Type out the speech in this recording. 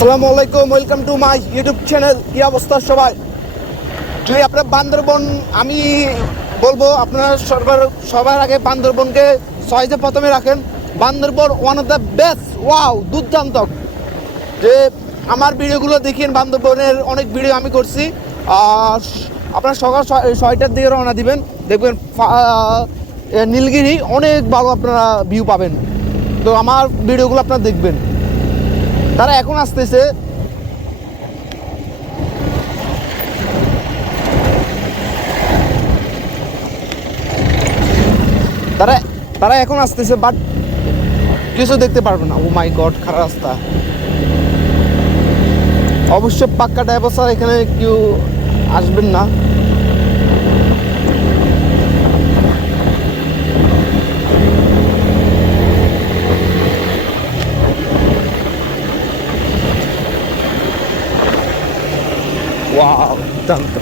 আসসালামু আলাইকুম, welcome to my YouTube channel. কি অবস্থা সবাই? যদি আপনার বান্দরবন, আমি বলবো আপনারা সবার আগে বান্দরবনকে চয়েসে প্রথমে রাখেন। Bandarban one of the best, wow, দুর্দান্ত। যে আমার ভিডিওগুলো দেখিয়ে বান্দরবনের অনেক ভিডিও আমি করছি। আপনার সকাল 6টার দিকে রওনা দিবেন, দেখবেন নীলগিরি অনেক ভালো আপনারা ভিউ পাবেন। তো আমার ভিডিওগুলো আপনারা দেখবেন। তারা এখন আসতেছে, তারা এখন আসতেছে, বাট কিছু দেখতে পারবে না। ও মাই গড, খারাপ রাস্তা। অবশ্য পাক্কা ড্রাইভার স্যার এখানে কেউ আসবেন না। ওয়াও, দুর্দান্ত।